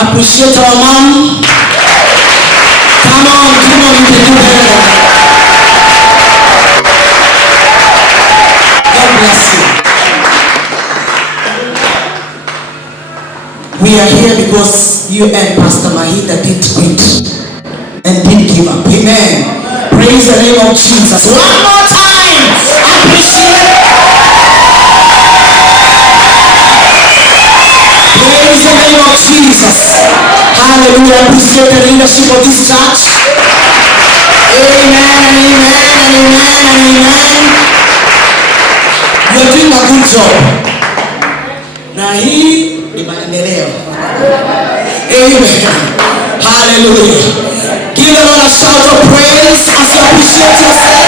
Appreciate our mom. Come on, you can do better. God bless you. We are here because you and Pastor Mahida did quit and didn't give up. Amen. Praise the name of Jesus. One more time. Appreciate. Praise the name of Jesus. Hallelujah. Appreciate the leadership of this church. Amen and amen and amen and amen. You're doing a good job. Na hii ni maendeleo. Amen. Hallelujah. Give the Lord a shout of praise as you appreciate yourself.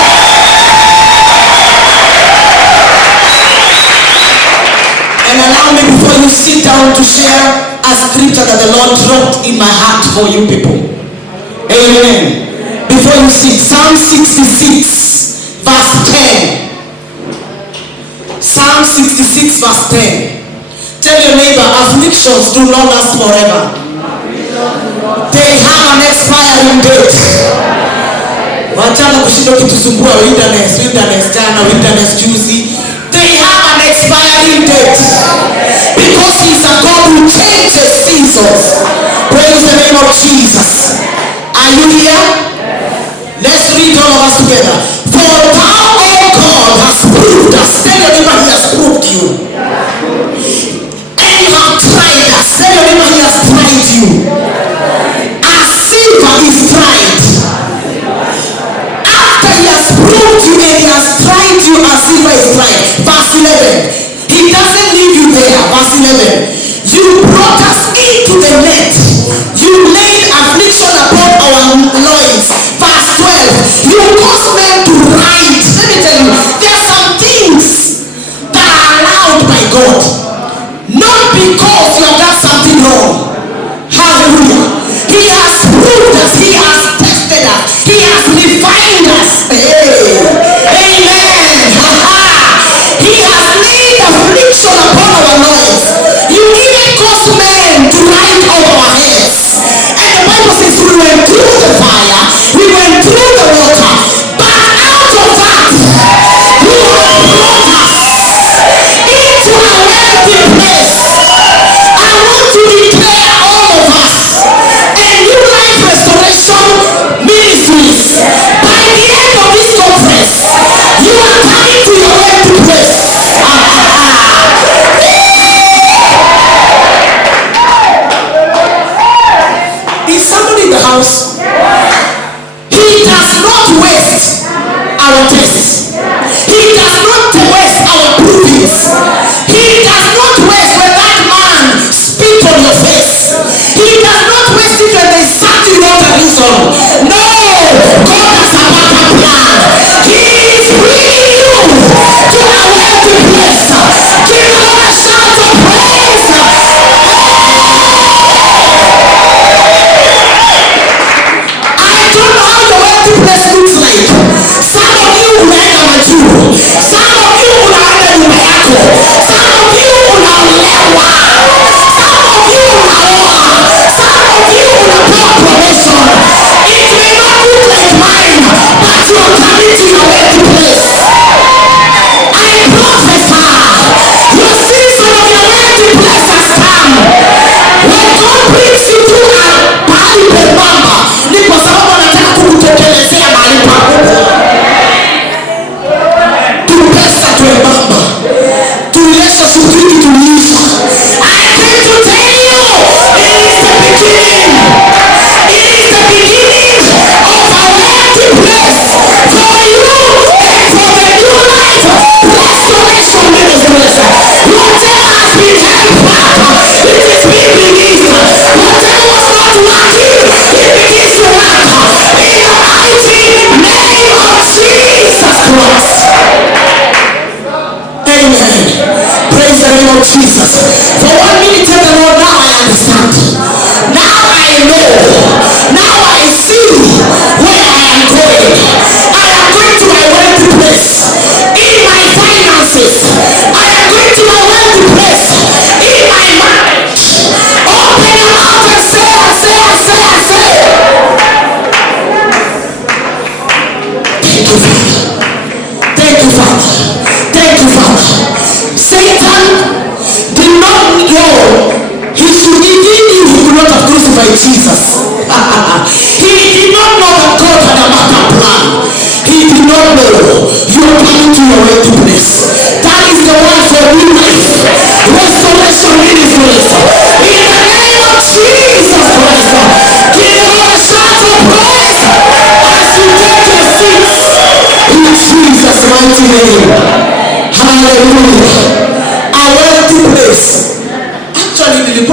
And allow me before you sit down to share a scripture that the Lord dropped in my heart for you people. Amen. Before you sit, Psalm 66 verse 10. Psalm 66 verse 10. Tell your neighbor, afflictions do not last forever. They have an expiring date. Wachana kushinda kitusumbua wilderness jana, wilderness juicy. They have an expiring date. Because he's a God who changes seasons. Praise the name of Jesus. Are you here? Let's read all of us together. For thou, O God, hast proved us. Tell your neighbor, he has proved you. And you have tried us. Tell your neighbor, he has tried you. As silver is tried. After he has proved you and he has tried you as silver is tried. Verse 11. He doesn't leave you there. Verse 11. You brought us into the net. You laid affliction upon our loins. Verse 12. You cause men to ride. Let me tell you, there are some things that are allowed by God. Not because you have done something wrong. Hallelujah. He has proved us. He has tested us. He has refined us. Hey. Amen. He has laid affliction upon our loins. You even cause men to ride over our heads. And the Bible says we went through the fire, we went through the water, but out of that, he has brought us into a wealthy place. A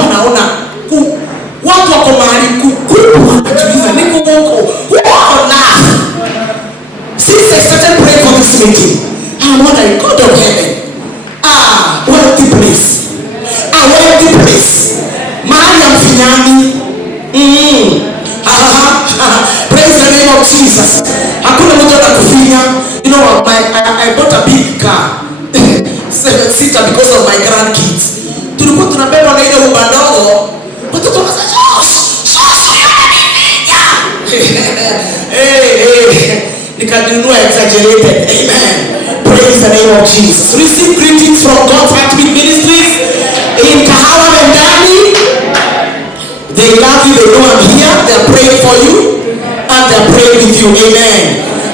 nilikuwa naona watu wako mahali kukubwa, najiuliza niko huko on earth. Since I started praying for this meeting, I'm wondering, God of heaven, wealthy place, a wealthy place, mahali ya mfinyani. Praise the name of Jesus. Hakuna mtu atakufinya. You know, I bought a big car, 7-seater, because of my grandkids. Tulikuwa tunabeba na ile ubandogo, watoto wanasema nikadunua exaggerated. Amen. Praise the name of Jesus. Receive greetings from God's Heartbeat Ministries in Kahawa and Dani. They love you, they know I'm here, they're praying for you, and they're praying with you. Amen.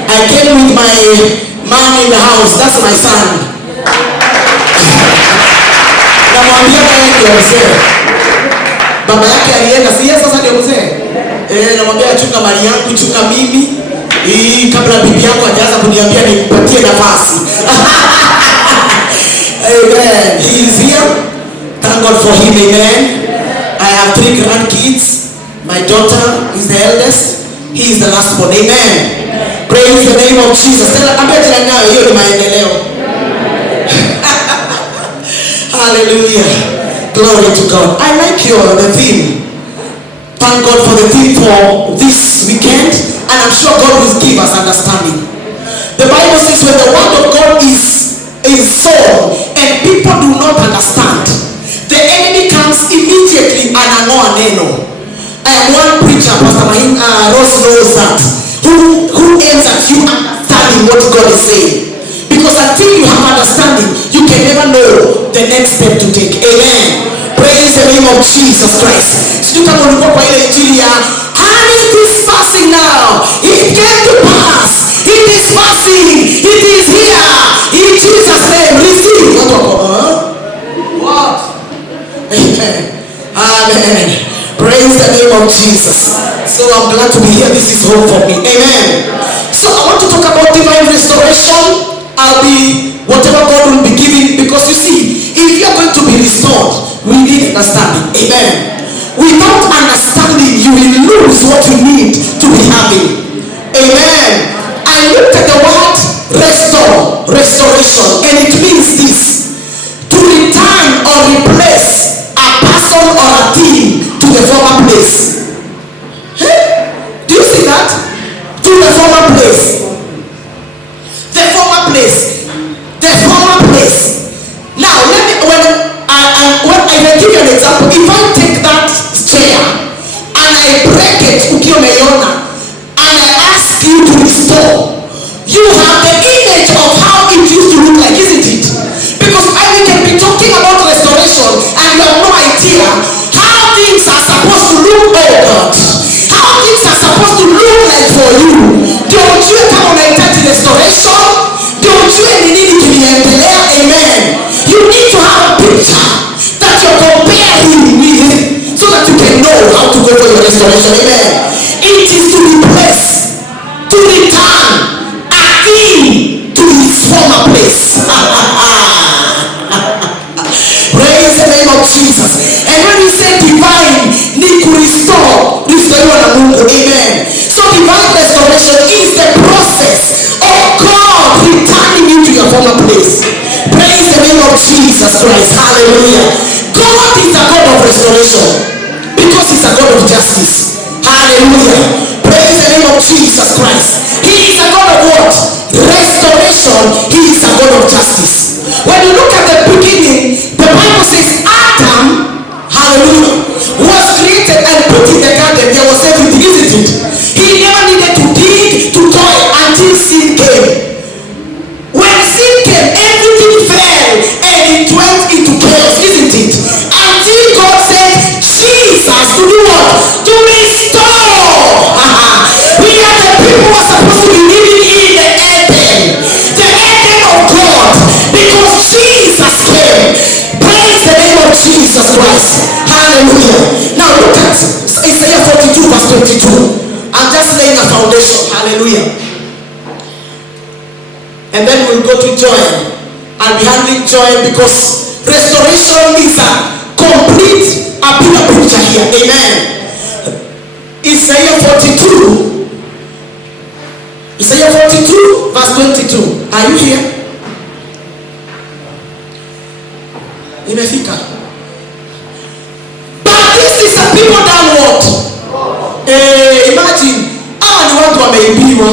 I came with my man in the house, that's my son. Namwambia yeye ndio mzee. Baba yake alienda, si yeye sasa ndio mzee. Namwambia chunga mali yangu, chunga mimi. Kabla bibi yako hajaanza kuniambia nimpatie nafasi. Amen. He is here. Thank God for him. Amen. I have 3 grandkids. My daughter is the eldest. He is the last one. Amen. Praise the name of Jesus. Ambia jirani nayo hiyo ni maendeleo. Hallelujah. Glory to God. I like the theme. Thank God for the theme for this weekend. And I'm sure God will give us understanding. The Bible says when the word of God is sown and people do not understand, the enemy comes immediately and annoy neno. I am one preacher, Pastor Ross knows that, who aims at you understanding what God is saying. Because until you have understanding, you can never know the next step to take. Amen. Praise the name of Jesus Christ. Sijui kama ulikuwa kwa ile injili ya and it is passing now. It came to pass. It is passing. It is here. In Jesus' name, receive. What? Amen. Amen. Praise the name of Jesus. So I'm glad to be here. This is home for me. Amen. So I want to talk about divine restoration. I'll be whatever God will be giving, because you see, if you're going to be restored, we need understanding. Amen. Without understanding, you will lose what you need to be having. Amen. I looked at the word restoration, and it means this: to return or replace a person or a thing to the former place. Do you see that? To the former place. The former place. The former place. Now, when I give you an example, if I take that chair and I break it, and I ask you to restore, you have the image of how it used to look like, isn't it? Because we can be talking about restoration and you have no idea how things are supposed to look, oh God. How things are supposed to look like for you. Don't you come on and touch restoration? Don't you need to be endelea? Amen. You need to have a picture that you're comparing with, so that you can know how to go for your restoration. Amen. It is to replace, to return a thing to its former place. Praise the name of Jesus. And when we say divine, need to restore na Mungu. Amen. So divine restoration is the process of God returning you to your former place. Praise the name of Jesus Christ. Hallelujah. God is a God of restoration because he's a God of justice. Hallelujah. Praise the name of Jesus Christ. He is a God of what? Restoration. He is a God of justice. When you look at the beginning, the Bible says Adam, hallelujah, was created and put in the garden. There was everything, isn't it? He never needed to dig, to toil until sin came. When sin came, everything fell and it went into chaos, isn't it? Until God sent Jesus to do what? To restore. We are the people who are supposed to be living in the Eden of God, because Jesus came. Praise the name of Jesus Christ. Hallelujah. Now look at Isaiah 42 verse 22. I'm just laying a foundation. Hallelujah. And then we'll go to joy. I'll be handling joy because restoration is a complete Are you here? Imefika. But this is a people downward. Imagine, hawa ni watu wameibiwa.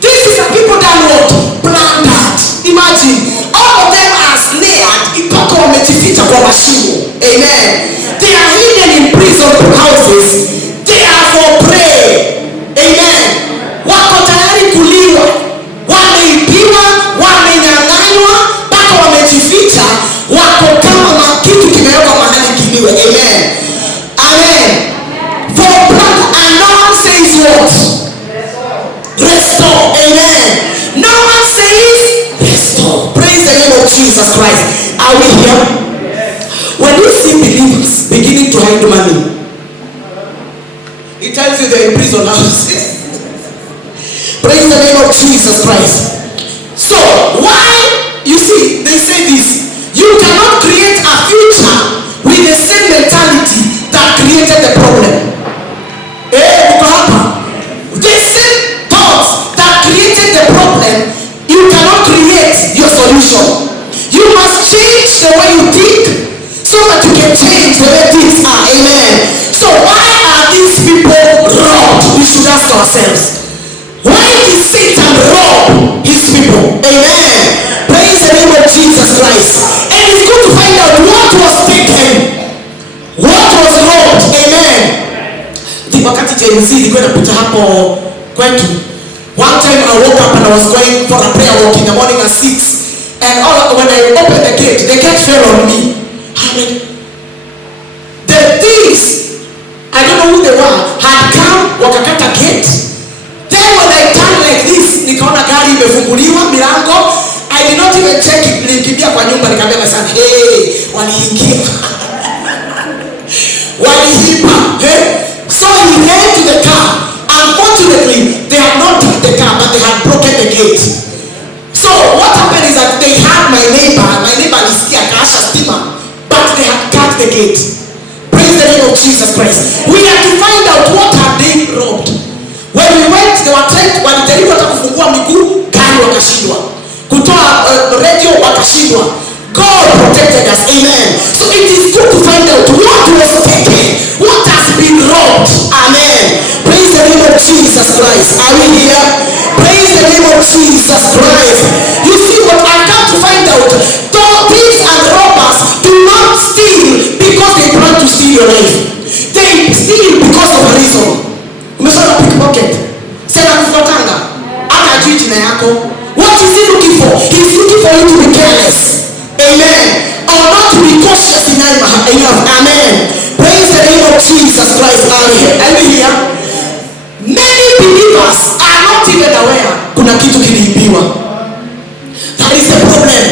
This is a people downward, plundered. Imagine, all of them are snared, ipaka wamejificha kwa mashimo. Amen. They are hidden in prison houses. They are for prey. Amen. Wako tayari kuliwa. Wameibiwa, wamenyang'anywa, mpaka wamejificha, wako kama kitu kimewekwa mahali kiliwe. Amen. Amen. For blood, and no one says what? Restore. Amen. No one says restore. Praise the name of Jesus Christ. Are we here? When you see believers beginning to hide money, it tells you they're in prison houses. Praise the name of Jesus Christ. So, why, you see, they say this, you cannot create a future with the same mentality that created the problem. The same thoughts that created the problem, you cannot create your solution. You must change the way you think so that you can change the way things are. Amen. So why are these people robbed? We should ask ourselves. Why did Satan rob his people? Amen. Praise the name of Jesus Christ. And it's good to find out what was taken, what was robbed. Amen. Wakati JMC ilikuwa inapita hapo kwetu, one time I woke up and I was going for a prayer walk in the morning at 6, and when I opened the gate fell on me. I mean, the thieves, I don't know who they were, had come, wakakata gate. Then when I turned like this, nikaona gari imefunguliwa milango. I did not even check it. Nilikimbia kwa nyumba nikamwambia sana, hey, waliingia. Waliiba. So he ran to the car. Unfortunately, they had not taken the car, but they had broken the gate. So what happened is that they had my neighbor alisikia kasha stima, but they had cut the gate. Praise the name of Jesus Christ. We have to find out what have they robbed. When we went, they were trying, walijaribu hata kufungua miguu, gari wakashindwa. Kutoa radio wakashindwa. God protected us. Amen. So it is good to find out what was taken, what has been robbed. Amen. Praise the name of Jesus Christ. Are we here? Praise the name of Jesus Christ. You see what I come to find out? Thieves and robbers do not steal because they plan to steal your life. They steal because of a reason. Umesema pickpocket. Sema kufuatanga. Hata juu jina yako. What is he looking for? He's looking for you to be careless. Amen. Or not to be cautious enough. Amen. Praise the name of Jesus Christ. Are we here? Many believers are not even aware kuna kitu kiliibiwa. That is the problem.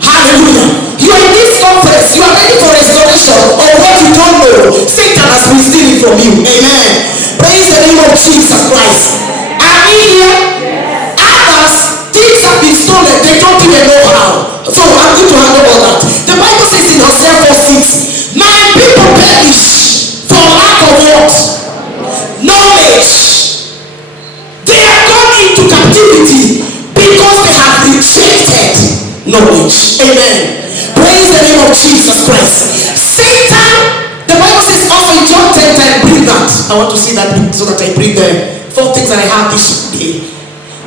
Hallelujah. You are in this conference. You are ready for restoration of what you don't know. Satan has been stealing from you. Amen. Praise the name of Jesus Christ. Are we here? Others, things have been stolen. They don't even know how. So I'm going to handle all that. The Bible says in Hosea 4:6, my people perish for lack of what? Knowledge. They have gone into captivity because they have rejected knowledge. Amen. Praise the name of Jesus Christ. Satan, the Bible says also in John 10:10, bring that. I want to see that so that I bring the 4 things that I have this day.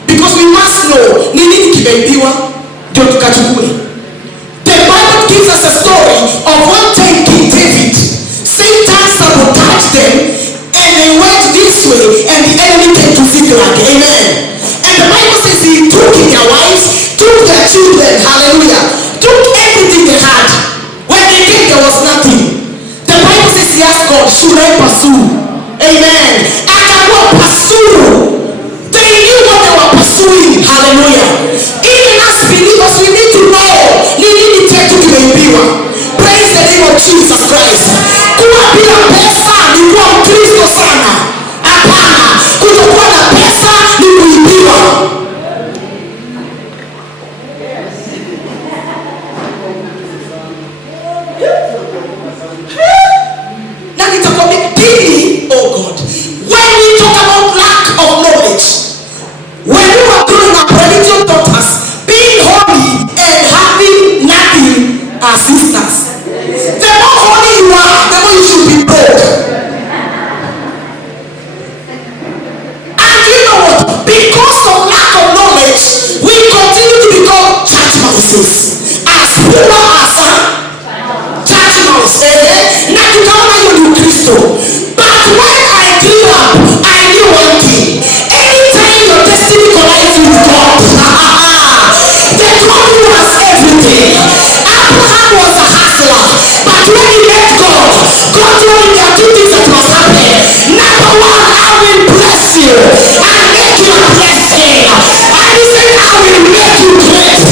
Because we must know, ni nini kimeibiwa ndio tukachukue. The Bible gives us a story of one time King David. Satan sabotaged them and they went this way and the enemy came to Ziklag. Amen. And the Bible says he took their wives, took their children, hallelujah, took everything they had. When they came there was nothing. The Bible says he asked God, should I pursue? Amen. Akaamua pursue. They knew what they were pursuing. Hallelujah. Even as believers, we need to know nini chetu kimeibiwa. Praise the name of Jesus Christ. Kuwa bila pesa ni kuwa Mkristo sana. Hapana. Kutokuwa na pesa ni kuibiwa. Na nitakwambia pili, oh God. When we talk about lack of house. Na tukaona hiyo ni Ukristo. But when I grew up, I knew one thing. Anytime your destiny collides with God, the God who has everything. Abraham was a hustler, but when he met God, God told him there are two things that must happen. Number one, I will bless you and make you a blessing. And he said, I will make you blessed.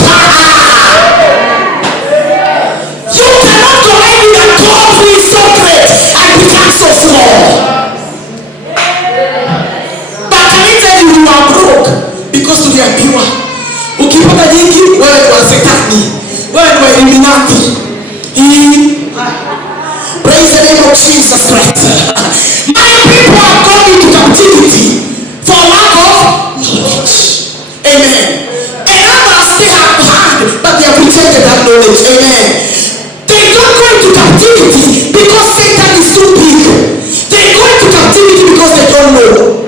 You cannot collide with a God who is so great and become so small. But can I tell you, you are broke because you are pure. Ukipata nyingi, wewe ni wa Shetani, wewe ni wa Illuminati. Praise the name of Jesus Christ. My people are gone into captivity for lack of knowledge. Amen. And others, they have heard, but they have rejected that knowledge. Amen. They don't go into captivity because Satan is too big. They go into captivity because they don't know.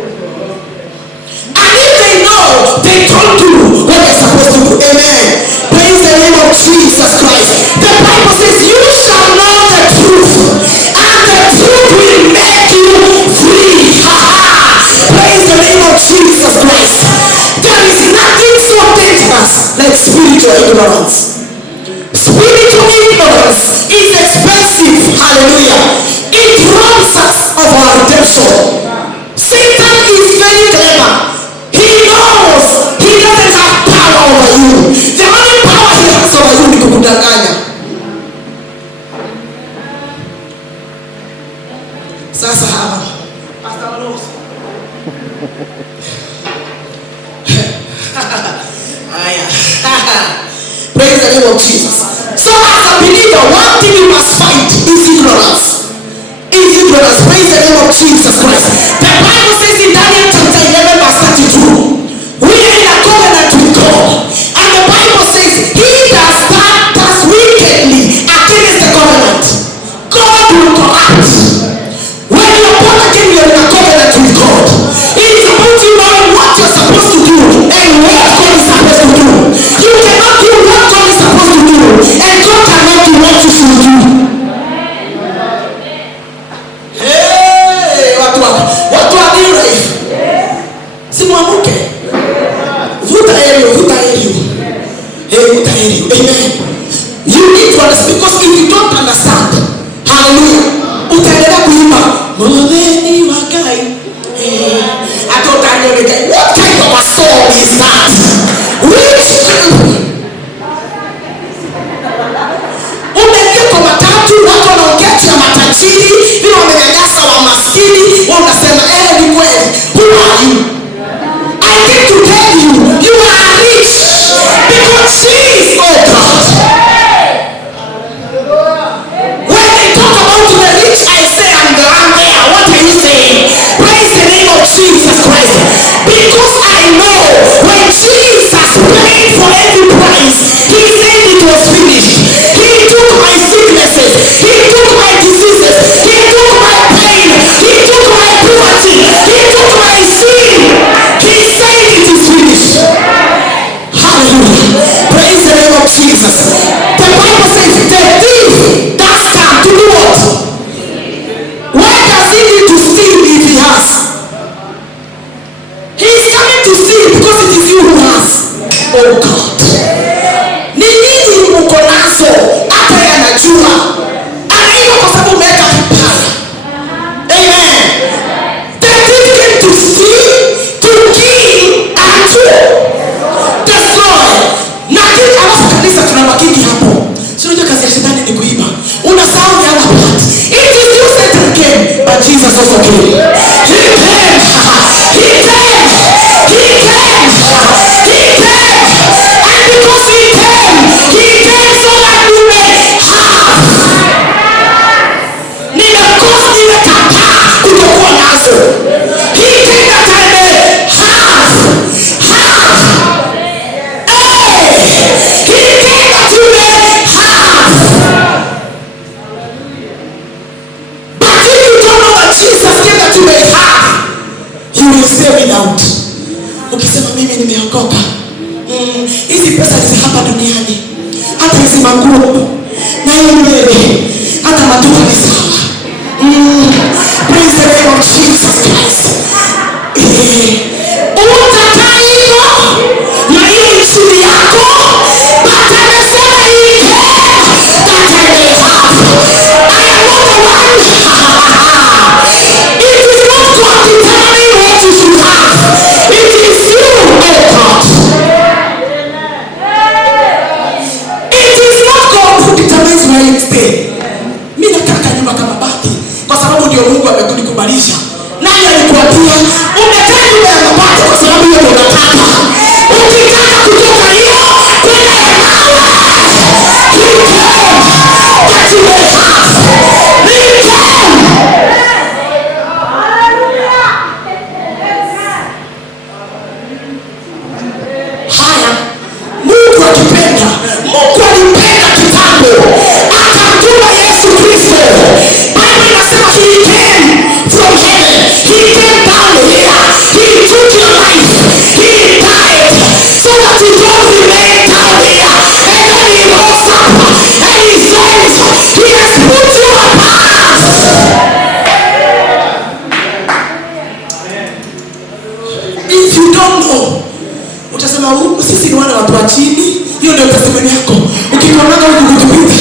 And if they know, they don't do what they're supposed to do. Amen. Praise the name of Jesus Christ. The Bible says, you shall know the truth, and the truth will make you free. Praise the name of Jesus Christ. There is nothing so dangerous like spiritual ignorance. Spiritual ignorance is expensive. Hallelujah. It robs us of our redemption. Satan is very clever. He knows he doesn't have power over you. The only power he has over you ni kukudanganya. Sasa hapa Pastor Rose. Praise the name of Jesus. So as a believer, one thing you must fight is ignorance. Ignorance. Praise the name of Jesus Christ. The Bible says in Daniel chapter 11 verse 32, we are in a covenant with God. And the Bible says, he that does wickedly against the covenant, God will corrupt. When you're born again, you're in a covenant with God. It is about you knowing what you're supposed to do and what God is supposed to do. You cannot do what God is supposed to do, and God cannot do what you should do. Hey, watu wa new life. Simwamuke. Vuta heri. Amen. You need to understand, because if you don't understand, hallelujah, utaendelea kuimba Moleni wakai. What kind of a song is that? Umeingia kwa matatu, watu wanaongea cha matajiri, vile wamenyanyasa wa maskini, wao unasema ni kweli. Who are you? I came to tell you, you are rich because she is oh God. When they talk about the rich, I say I'm the one there. What are you saying? Praise the name of Jesus Christ. Because I know when Jesus paid for every price, he said it was finished. He took my sicknesses, he took my diseases, he took my pain, he took my poverty, he took my sin. He said it is finished. Hallelujah. Praise the name of Jesus. The Bible says the thief does come to do what? Why does he need to steal if he has? He is coming to steal because it is you who has. Oh God. Ni nini uko nazo hata yanajua. Anaiba kwa sababu umeweka vibaya. Amen. The thief came to steal, to kill, and to destroy. Na kitu alafu kanisa tunabakini hapo. Sio unajua kazi ya shetani ni kuiba. Unasahau the other part. It is you Satan came, but Jesus also came. He came. And because he came so that we may have. Nimekosa nimekataa kutokuwa nazo. He came that I may have. He came that you may have. But if you don't know that Jesus came that you may have, you will stay without. Ukisema mimi nimeokoka, hizi pesa hizi hapa duniani, hata hizi manguo na hiyo nywele, hata matuta ni sawa. Praise the name of Jesus Christ. Utakaa hivyo na hiyo injili yako, but amesema instead that I may have. I am not the one. It is not God determining what you should have. It is you, oh God. It is not God who determines where you stay. Mimi nataka nyumba kama baki kwa sababu ndio Mungu amekunikubalisha. Nani alikuambia umekaa nyumba ya mabati kwa sababu hiyo ndio unataka? Ukitaka kutoka hiyo kwenda ya mawe, that you may have. Haya, Mungu akipenda, Mungu alipenda kitambo, akamtuma Yesu Kristo. Bible inasema he came from heaven, he came down here, he took your life, he died so that you don't remain down here. And then he rose up and he said he has put you apart. If you don't know, utasema sisi ni wale watu wa chini. Hiyo ndio testimony yako. Ukiona huko kutupita,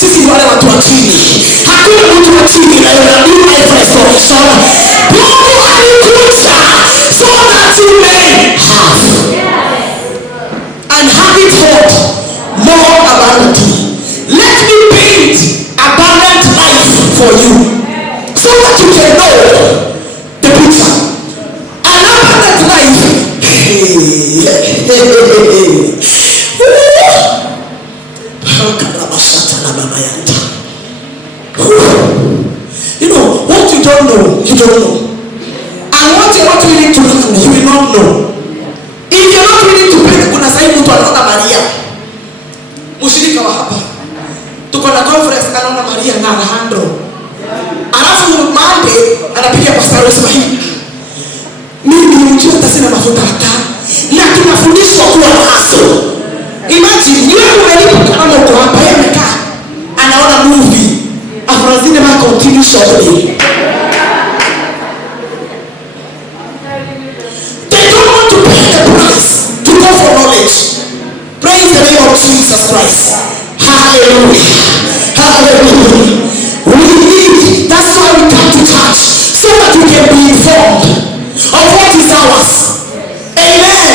sisi ni wale watu wa chini. Hakuna mtu wa chini na you are restoration. Mungu alikuita so that you may have and have it what? More abundantly. Let me paint abundant life for you so that you can know the picture. An abundant life. You know what you don't know, you don't know. And what you're not willing to learn, you will not know. If you're not willing to pay, kuna sahihi mtu anaona Maria. Mshirika wa hapa. Tuko na conference anaona Maria na Alejandro. Alafu Monday anapiga pastor Ismail. Mimi nimejua hata sina mafuta hata. Na tunafundishwa kuwa maso. Imagine yule umelipa kama uko hapa yeye amekaa. Anaona movie. Afrazine ma continue shortly. They don't want to pay the price to go for knowledge. Praise the name of Jesus Christ. Hallelujah. Hallelujah. We need, that's why we come to church, so that we can be informed of what is ours. Amen.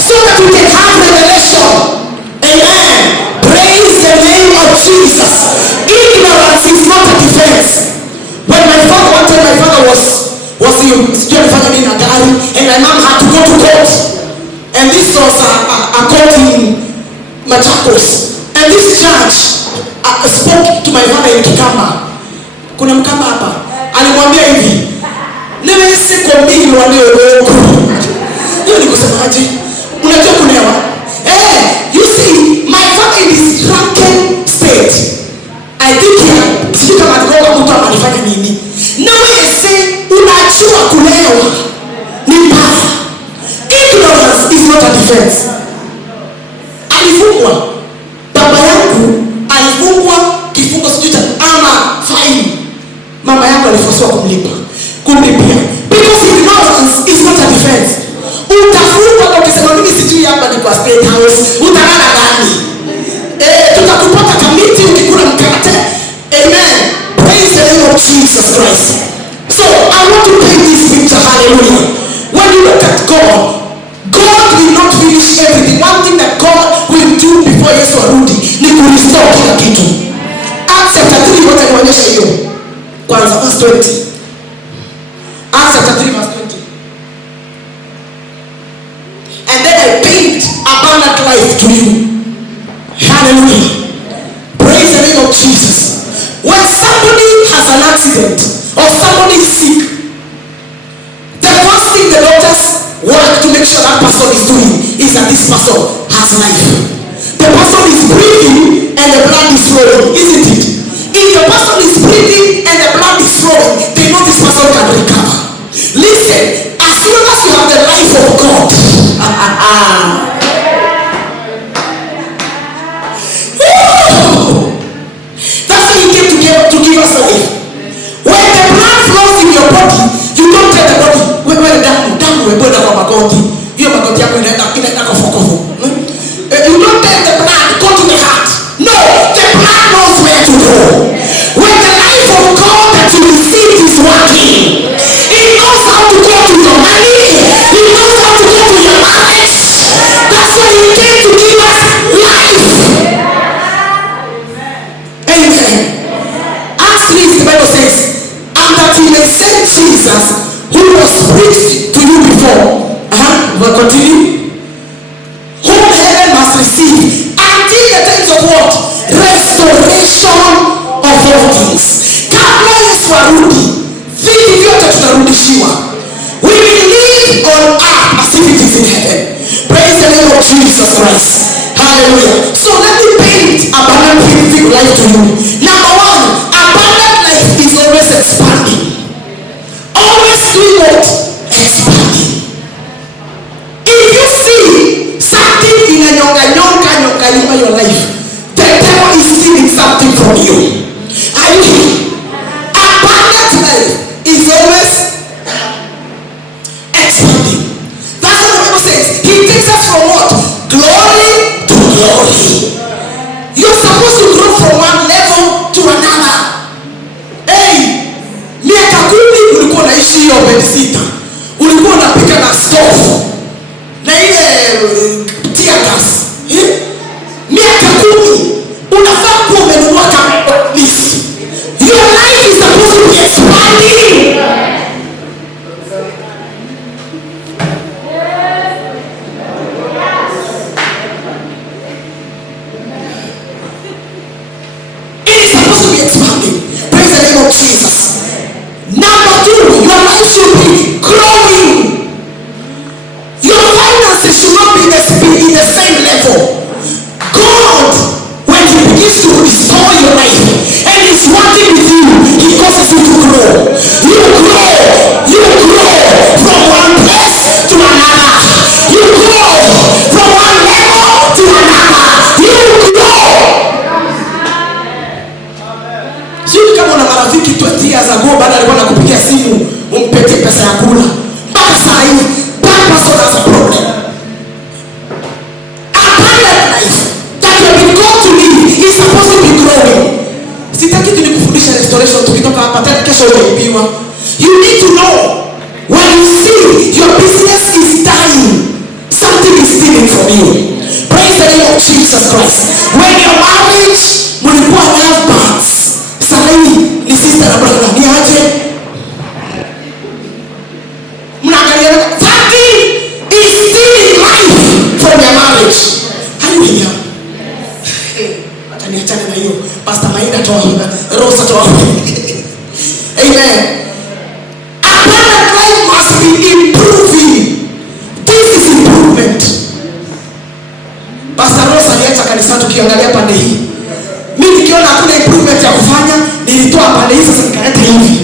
So that we can have revelation. Amen. Praise the name of Jesus. Ignorance is not a defense. When my father, one time my father was and my mom had to go to court. And this was a court in Machakos. And this judge spoke to my father in Kikamba. Kuna Mkamba hapa. Alimwambia hivi, nimesi komili waliooko. Hiyo ni kusemaje? Unajua kunewa? You see, my father in his drunken state, I think sijui kama alikoka mtu amalifanya nini. Na wewe unajua kulewa ni mbaya. Ignorance is not a defense. Alifungwa. Baba yangu alifungwa kifungo sijui ama fine. Mama yangu alifoswa kumlipia. Because ignorance is not a defense. Utafungwa na ukisema mimi sijui hapa ni kwa state house. Utalala ndani. Tutakupata kamiti ukikula mkate. Amen. Praise the name of Jesus Christ. So I want to paint this picture. Hallelujah. When you look at God, God will not finish everything. One thing that God will do before Yesu arudi ni kurestore kila kitu. Acts chapter 3 wote nionyesha hiyo. Kwanza verse 20. Acts chapter 3 verse 20. And then I paint abundant life to you. Hallelujah. Praise the name of Jesus. When somebody has an accident or somebody is sick, the first thing the doctors work to make sure that person is doing is that this person has life. The person is breathing and the blood is flowing, isn't it? If the person is breathing and the blood is flowing, they know this person can recover. Listen, as long as you have the life of God, that's why he came to give us you may send Jesus who was preached to you before. We'll continue. Whom heaven must receive until the times of what? Restoration of all things. Kabla Yesu arudi, vitu vyote tutarudishiwa. We will live on earth as if it is in heaven. Praise the name of Jesus Christ. Hallelujah. So let me paint abundant life to you. Number one, abundant life is always expanding. Always doing what? Expanding. If you see something in a your life, the devil is stealing something from you. Are you here? Abundant life is always expanding. That's what the Bible says. He takes us from what? Glory to glory. You're supposed to grow from one level to another. Hey, miaka 10 ulikuwa unaishi hiyo bedsitter. Ulikuwa unapika na stove. Na ile tear gas. Miaka 10 unafaa kuwa umenunua at least. Your life is supposed to be expanding. It's supposed to be expanding. Praise the name of Jesus. Number 2, your life should be growing. Your finances should not be in the same level. God, when He begins to restore your life and is working with you, He causes you to grow. You grow from one place to another. You grow from one level to another. You grow. Sio kama una marafiki 20 years ago baada alikuwa anakupigia simu umpete pesa ya kula. Mpaka sasa hivi that person has a problem. Abundant life that you have been called to live is supposed to be growing. Sitaki tu nikufundisha restoration tukitoka hapa tena kesho utaibiwa. You need to know when you see your business is dying, something is stealing from you. Praise the name of Jesus Christ. When your marriage mulikuwa love birds, sasa ni sister na brother ni aje? Mnaangalia something is stealing life from your marriage. Hallelujah. Ataniachana na hiyo. Pastor Maida toa Rosa toa. Amen. Abundant life must be improving. This is improvement. Pastor Rosa aliacha kanisa tukiangalia pande hii. Mimi nikiona hakuna improvement ya kufanya, nilitoa pande hii sasa nikaleta hivi.